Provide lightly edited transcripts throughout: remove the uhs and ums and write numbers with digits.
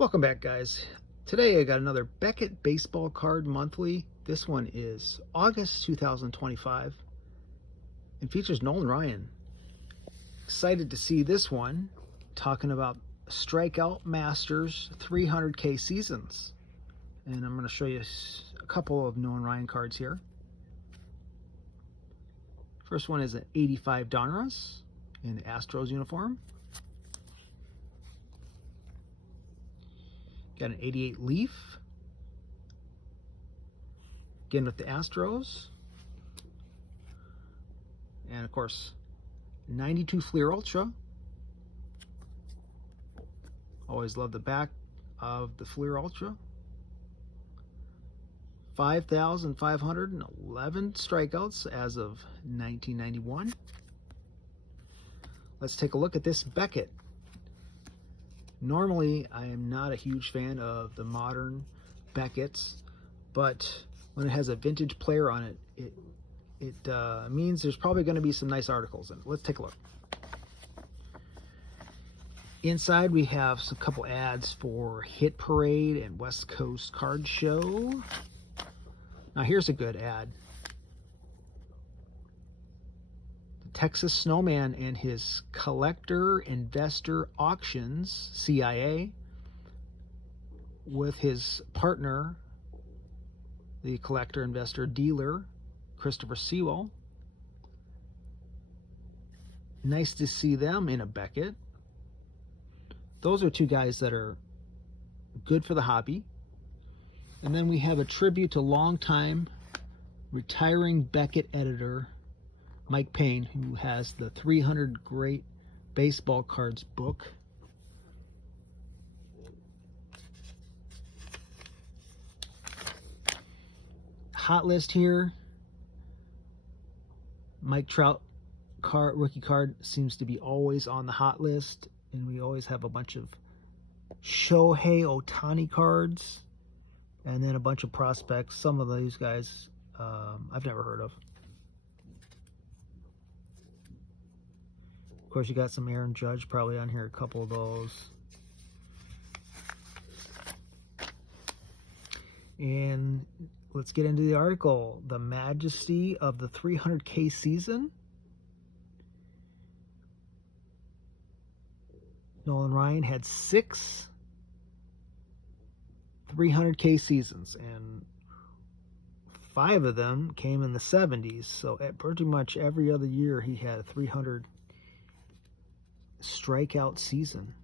Welcome back, guys. Today I got another Beckett Baseball Card Monthly. This one is August 2025 and features Nolan Ryan. Excited to see this one, talking about Strikeout Masters 300K seasons. And I'm going to show you a couple of Nolan Ryan cards here. First one is an 85 Donruss in the Astros uniform. Got an 88 Leaf. Again with the Astros. And of course, 92 Fleer Ultra. Always love the back of the Fleer Ultra. 5,511 strikeouts as of 1991. Let's take a look at this Beckett. Normally, I am not a huge fan of the modern Becketts, but when it has a vintage player on it, it means there's probably going to be some nice articles in it. Let's take a look. Inside, we have a couple ads for Hit Parade and West Coast Card Show. Now, here's a good ad. Texas Snowman and his Collector Investor Auctions, CIA, with his partner, the Collector Investor Dealer, Christopher Sewell. Nice to see them in a Beckett. Those are two guys that are good for the hobby. And then we have a tribute to longtime retiring Beckett editor Mike Payne, who has the 300 Great Baseball Cards book. Hot list here. Mike Trout rookie card seems to be always on the hot list, and we always have a bunch of Shohei Ohtani cards, and then a bunch of prospects. Some of those guys I've never heard of. Of course, you got some Aaron Judge probably on here, a couple of those. And let's get into the article. The Majesty of the 300K Season. Nolan Ryan had 6 300K seasons, and 5 of them came in the 70s. So pretty much every other year he had a 300 strikeout season.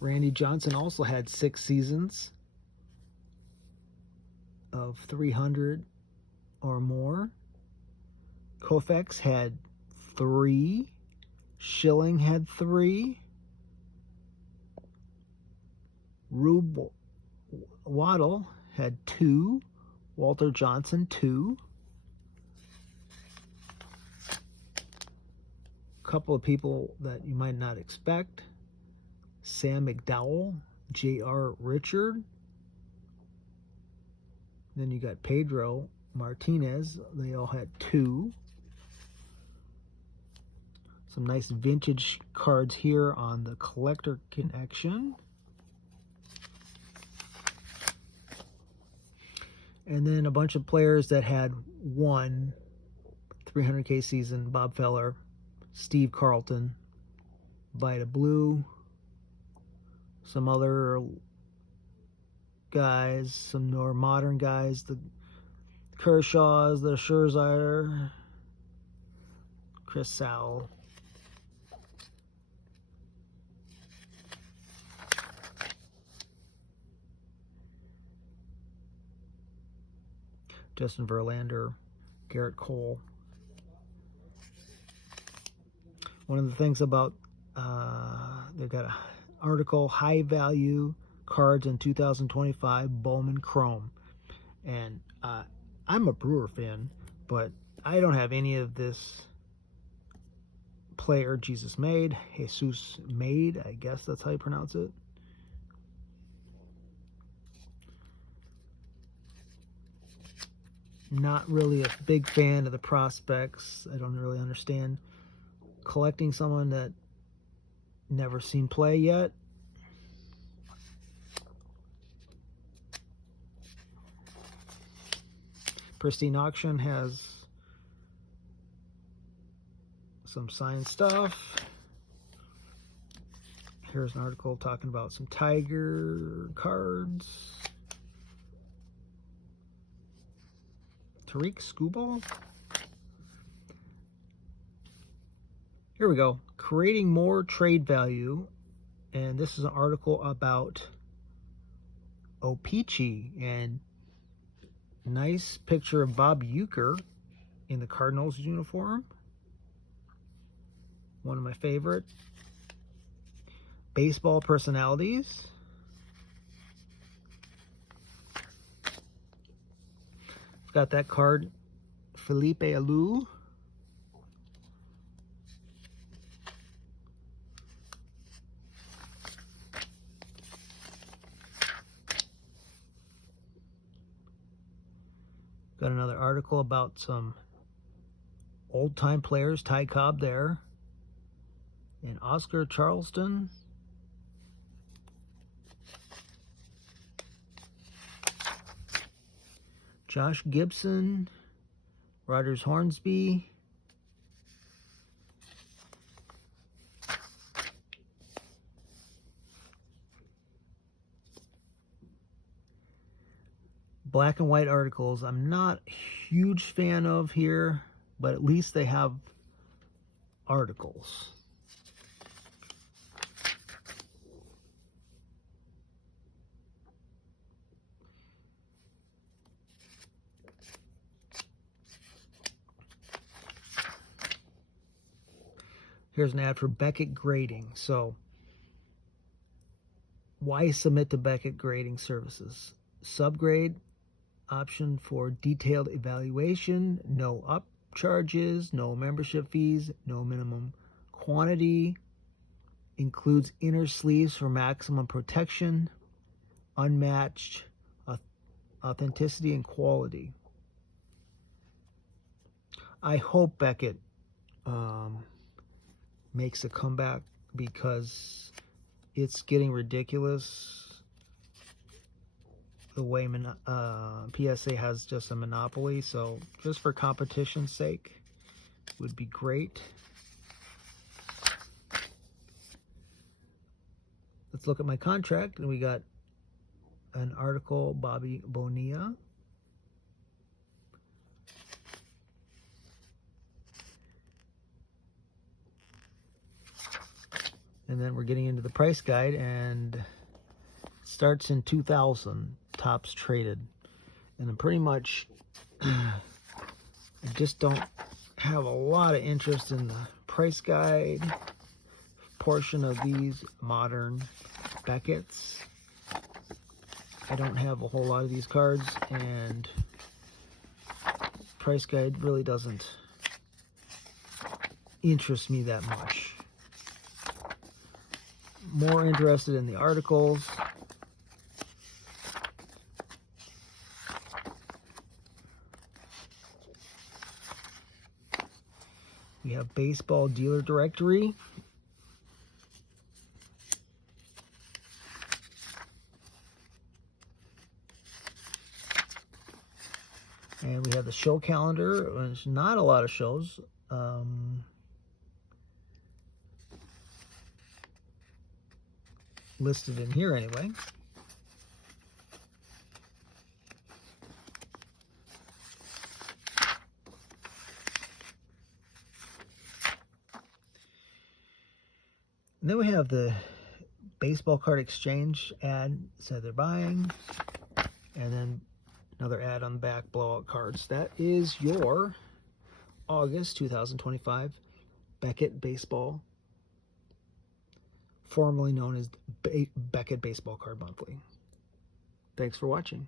Randy Johnson also had 6 seasons of 300 or more. Koufax had 3. Schilling had 3. Rube Waddle had 2. Walter Johnson 2. Couple of people that you might not expect: Sam McDowell, J.R. Richard. Then you got Pedro Martinez. They all had 2. Some nice vintage cards here on the Collector Connection. And then a bunch of players that had 1 300K season: Bob Feller, Steve Carlton, Vida Blue, some other guys, some more modern guys, the Kershaws, the Scherzer, Chris Sowell. Justin Verlander, Garrett Cole. One of the things about, they've got an article, High Value Cards in 2025, Bowman Chrome. And I'm a Brewer fan, but I don't have any of this player Jesus Made, I guess that's how you pronounce it. Not really a big fan of the prospects. I don't really understand collecting someone that Never seen play yet. Pristine Auction has some signed stuff. Here's an article talking about some Tiger cards. Tariq Skubal. Here we go. Creating more trade value. And this is an article about O-Pee-Chee. And nice picture of Bob Uecker in the Cardinals uniform. One of my favorite baseball personalities. Got that card, Felipe Alou. Got another article about some old-time players, Ty Cobb there, and Oscar Charleston. Josh Gibson, Rodgers Hornsby, black and white articles I'm not a huge fan of here, but at least they have articles. Here's an ad for Beckett Grading. So, why submit to Beckett Grading Services? Subgrade, option for detailed evaluation, no upcharges, no membership fees, no minimum quantity, includes inner sleeves for maximum protection, unmatched authenticity and quality. I hope Beckett makes a comeback, because it's getting ridiculous the way PSA has just a monopoly. So just for competition's sake would be great. Let's look at my contract, and we got an article, Bobby Bonilla. And then we're getting into the price guide, and it starts in 2000, tops traded. And I'm pretty much, I just don't have a lot of interest in the price guide portion of these modern Beckett's. I don't have a whole lot of these cards, and price guide really doesn't interest me that much. More interested in the articles. We have baseball dealer directory. And we have the show calendar. There's not a lot of shows. Listed in here anyway. And then we have the baseball card exchange ad, said they're buying, and then another ad on the back, blowout cards. That is your August 2025 Beckett Baseball, formerly known as Beckett Baseball Card Monthly. Thanks for watching.